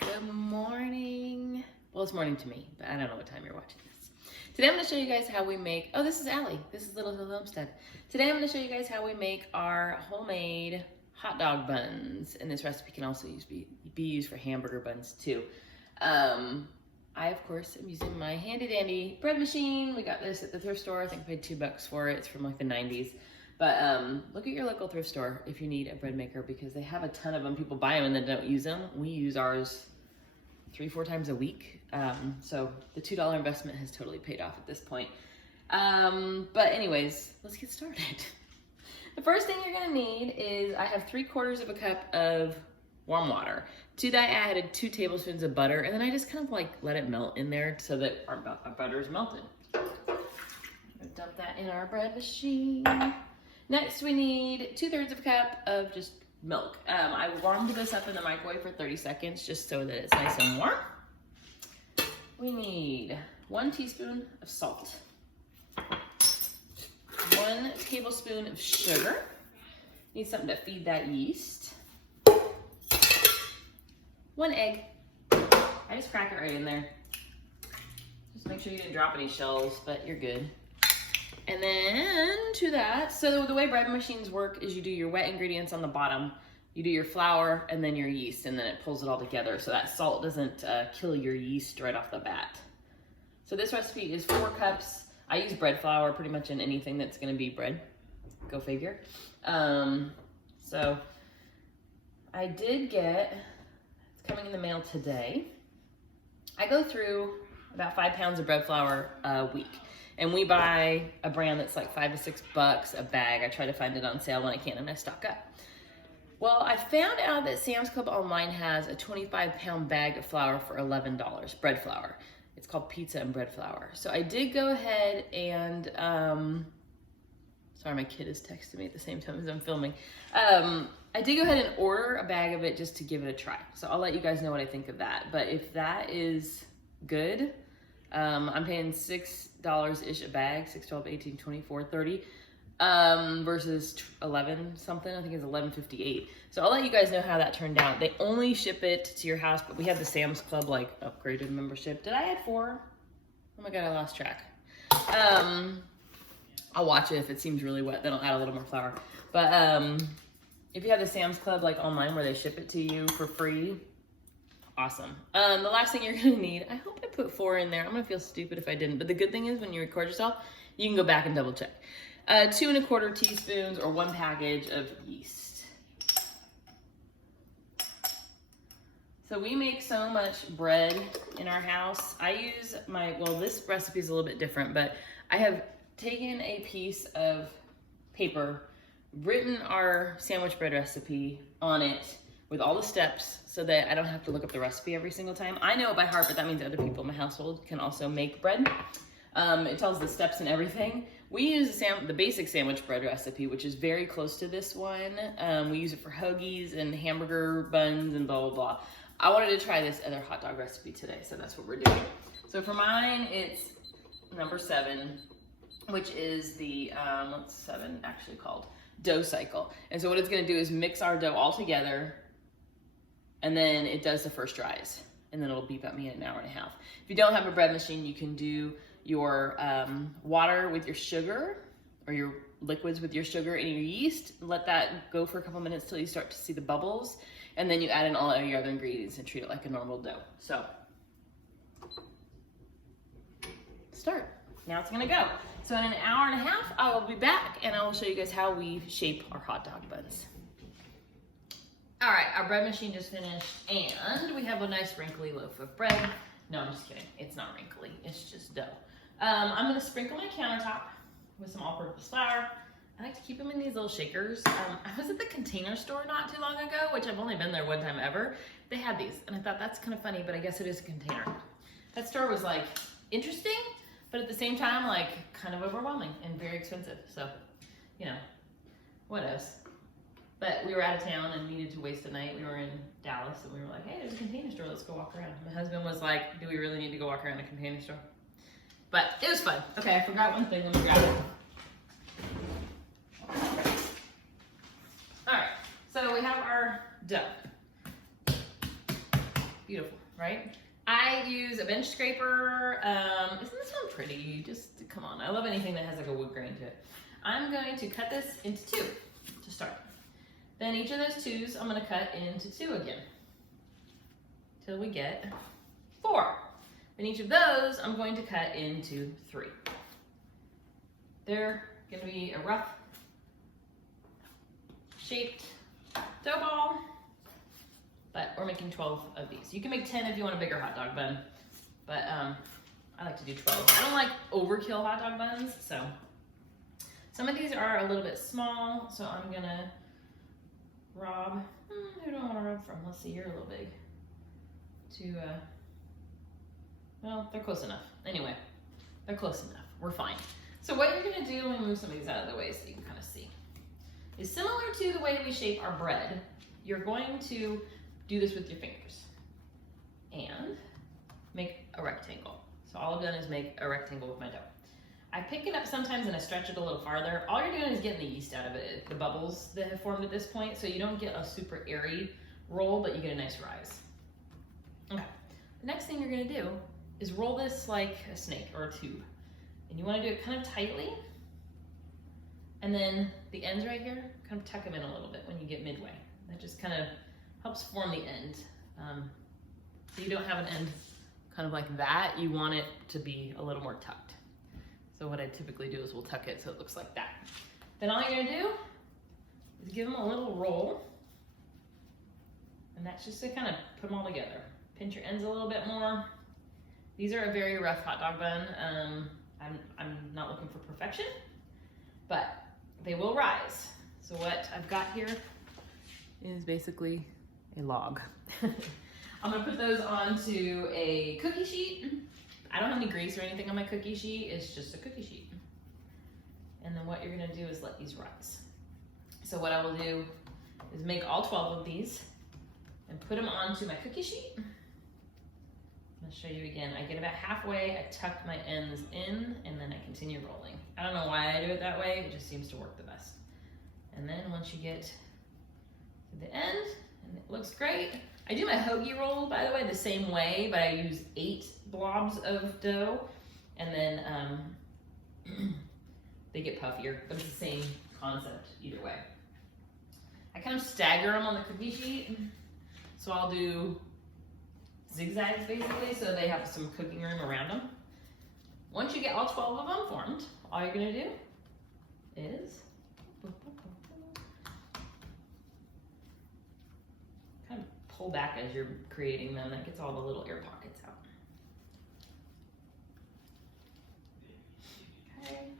Good morning. Well, it's morning to me, but I don't know what time you're watching this. Today I'm going to show you guys how we make, oh, this is Ali. This is Little Hill Homestead. Today I'm going to show you guys how we make our homemade hot dog buns. And this recipe can also be used for hamburger buns too. I, of course, am using my handy dandy bread machine. We got this at the thrift store. I think I paid $2 for it. It's from like the 90s. But look at your local thrift store if you need a bread maker because they have a ton of them. People buy them and then don't use them. We use ours 3-4 times a week. So the $2 investment has totally paid off at this point. But anyways, let's get started. The first thing you're gonna need is I have 3/4 of a cup of warm water. To that I added 2 tablespoons of butter and then I just kind of like let it melt in there so that our butter is melted. I'm gonna dump that in our bread machine. Next we need 2/3 of a cup of just milk. I warmed this up in the microwave for 30 seconds just so that it's nice and warm. We need 1 teaspoon of salt, 1 tablespoon of sugar. Need something to feed that yeast. 1 egg. I just crack it right in there. Just make sure you didn't drop any shells, but you're good. And then to that, so the way bread machines work is you do your wet ingredients on the bottom, you do your flour, and then your yeast, and then it pulls it all together so that salt doesn't kill your yeast right off the bat. So this recipe is 4 cups. I use bread flour pretty much in anything that's gonna be bread. Go figure. So I did get, it's coming in the mail today. I go through about 5 pounds of bread flour a week. And we buy a brand that's like $5 to $6 a bag. I try to find it on sale when I can and I stock up. Well, I found out that Sam's Club online has a 25-pound bag of flour for $11, bread flour. It's called pizza and bread flour. So I did go ahead and, sorry, my kid is texting me at the same time as I'm filming. I did go ahead and order a bag of it just to give it a try. So I'll let you guys know what I think of that. But if that is good, I'm paying $6-ish a bag, 6, 12, 18, 24, 30, versus 11 something. I think it's $11.58. So I'll let you guys know how that turned out. They only ship it to your house, but we have the Sam's Club like upgraded membership. Did I add 4? Oh my God, I lost track. I'll watch it. If it seems really wet, then I'll add a little more flour. But if you have the Sam's Club like online where they ship it to you for free, awesome. The last thing you're gonna need, I hope I put 4 in there. I'm gonna feel stupid if I didn't, but the good thing is when you record yourself, you can go back and double check. 2 1/4 teaspoons or 1 package of yeast. So we make so much bread in our house. I use well, this recipe is a little bit different, but I have taken a piece of paper, written our sandwich bread recipe on it with all the steps so that I don't have to look up the recipe every single time. I know it by heart, but that means other people in my household can also make bread. It tells the steps and everything. We use the basic sandwich bread recipe, which is very close to this one. We use it for hoagies and hamburger buns and blah, blah, blah. I wanted to try this other hot dog recipe today, so that's what we're doing. So for mine, it's number 7, which is the, what's 7 actually called? Dough cycle. And so what it's gonna do is mix our dough all together, and then it does the first rise, and then it'll beep at me in an hour and a half. If you don't have a bread machine, you can do your water with your sugar, or your liquids with your sugar and your yeast. Let that go for a couple minutes till you start to see the bubbles, and then you add in all of your other ingredients and treat it like a normal dough. So, start. Now it's gonna go. So in an hour and a half, I will be back and I will show you guys how we shape our hot dog buns. All right, our bread machine just finished and we have a nice wrinkly loaf of bread. No, I'm just kidding. It's not wrinkly, it's just dough. I'm gonna sprinkle my countertop with some all-purpose flour. I like to keep them in these little shakers. I was at the Container Store not too long ago, which I've only been there one time ever. They had these and I thought that's kind of funny, but I guess it is a container. That store was like interesting, but at the same time, like kind of overwhelming and very expensive. So, you know, what else? But we were out of town and needed to waste a night. We were in Dallas and we were like, hey, there's a Container Store, let's go walk around. My husband was like, do we really need to go walk around a Container Store? But it was fun. Okay, I forgot one thing, let me grab it. All right, so we have our dough. Beautiful, right? I use a bench scraper. Isn't this one pretty? Just come on. I love anything that has like a wood grain to it. I'm going to cut this into 2 to start. Then each of those 2s I'm going to cut into 2 again till we get 4. Then each of those I'm going to cut into 3. They're going to be a rough shaped dough ball, but we're making 12 of these. You can make 10 if you want a bigger hot dog bun, but I like to do 12. I don't like overkill hot dog buns, so some of these are a little bit small, so I'm gonna rob, who do I want to rob from? Let's see, you're a little big. Well, they're close enough. Anyway, they're close enough. We're fine. So what you're gonna do, let me move some of these out of the way so you can kind of see, is similar to the way we shape our bread. You're going to do this with your fingers and make a rectangle. So all I've done is make a rectangle with my dough. I pick it up sometimes and I stretch it a little farther. All you're doing is getting the yeast out of it, the bubbles that have formed at this point, so you don't get a super airy roll, but you get a nice rise. Okay, the next thing you're gonna do is roll this like a snake or a tube. And you wanna do it kind of tightly, and then the ends right here, kind of tuck them in a little bit when you get midway. That just kind of helps form the end. So you don't have an end kind of like that. You want it to be a little more tucked. So what I typically do is we'll tuck it so it looks like that. Then all you're gonna do is give them a little roll. And that's just to kind of put them all together. Pinch your ends a little bit more. These are a very rough hot dog bun. I'm not looking for perfection, but they will rise. So what I've got here is basically a log. I'm gonna put those onto a cookie sheet. I don't have any grease or anything on my cookie sheet, it's just a cookie sheet. And then what you're gonna do is let these rise. So what I will do is make all 12 of these and put them onto my cookie sheet. I'm gonna show you again. I get about halfway, I tuck my ends in, and then I continue rolling. I don't know why I do it that way, it just seems to work the best. And then once you get to the end, and it looks great. I do my hoagie roll, by the way, the same way, but I use 8 blobs of dough, and then they get puffier, but it's the same concept either way. I kind of stagger them on the cookie sheet, so I'll do zigzags basically, so they have some cooking room around them. Once you get all 12 of them formed, all you're gonna do is kind of pull back as you're creating them. That gets all the little air pockets out. Okay.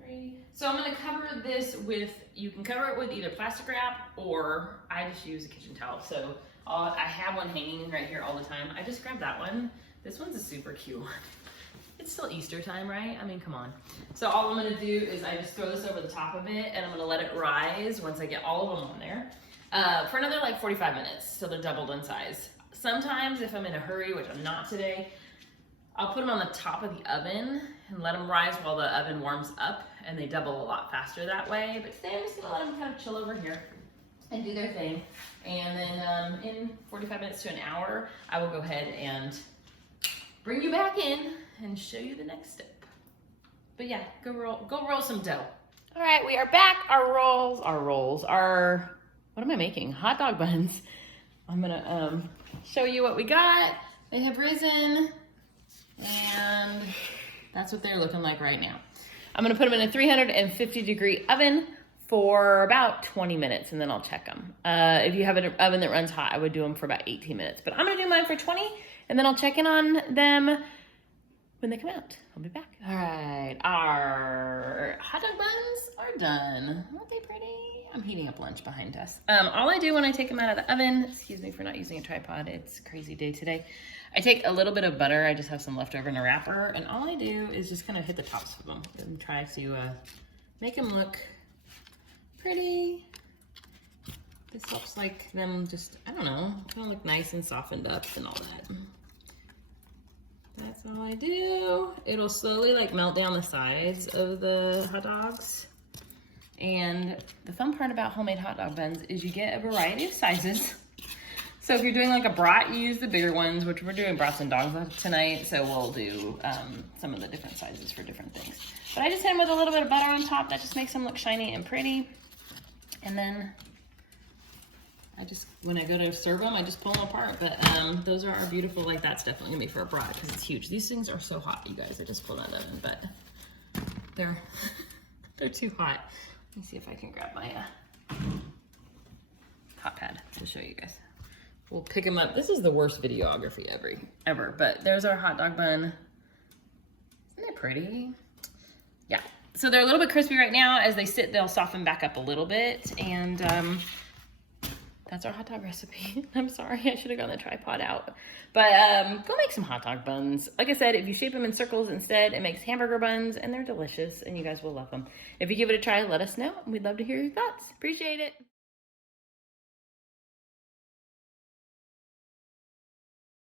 Ready. So I'm gonna cover this with, you can cover it with either plastic wrap or I just use a kitchen towel. So I have one hanging right here all the time. I just grabbed that one. This one's a super cute one. It's still Easter time, right? I mean, come on. So all I'm gonna do is I just throw this over the top of it and I'm gonna let it rise once I get all of them on there for another like 45 minutes till they're doubled in size. Sometimes if I'm in a hurry, which I'm not today, I'll put them on the top of the oven and let them rise while the oven warms up, and they double a lot faster that way. But today I'm just gonna let them kind of chill over here and do their thing. And then in 45 minutes to an hour, I will go ahead and bring you back in and show you the next step. But yeah, go roll some dough. All right, we are back. Our what am I making? Hot dog buns. I'm gonna show you what we got. They have risen, and that's what they're looking like right now. I'm gonna put them in a 350-degree oven for about 20 minutes, and then I'll check them. If you have an oven that runs hot, I would do them for about 18 minutes, but I'm gonna do mine for 20, and then I'll check in on them when they come out. I'll be back. All right, our hot dog buns are done. Aren't they pretty? I'm heating up lunch behind us. All I do when I take them out of the oven, excuse me for not using a tripod, it's a crazy day today. I take a little bit of butter, I just have some left over in a wrapper, and all I do is just kind of hit the tops of them and try to make them look pretty. This helps like them just, I don't know, kind of look nice and softened up and all that. That's all I do. It'll slowly like melt down the sides of the hot dogs. And the fun part about homemade hot dog buns is you get a variety of sizes. So if you're doing like a brat, you use the bigger ones, which we're doing brats and dogs tonight. So we'll do some of the different sizes for different things. But I just hit them with a little bit of butter on top. That just makes them look shiny and pretty. And then when I go to serve them, I just pull them apart. But those are our beautiful, like that's definitely gonna be for a brat because it's huge. These things are so hot, you guys. I just pulled out of them, but they're too hot. Let me see if I can grab my hot pad to show you guys. We'll pick them up. This is the worst videography ever, but there's our hot dog bun. Isn't it pretty? Yeah. So they're a little bit crispy right now. As they sit, they'll soften back up a little bit. And that's our hot dog recipe. I'm sorry, I should have gotten the tripod out. But go make some hot dog buns. Like I said, if you shape them in circles instead, it makes hamburger buns, and they're delicious, and you guys will love them. If you give it a try, let us know. We'd love to hear your thoughts. Appreciate it.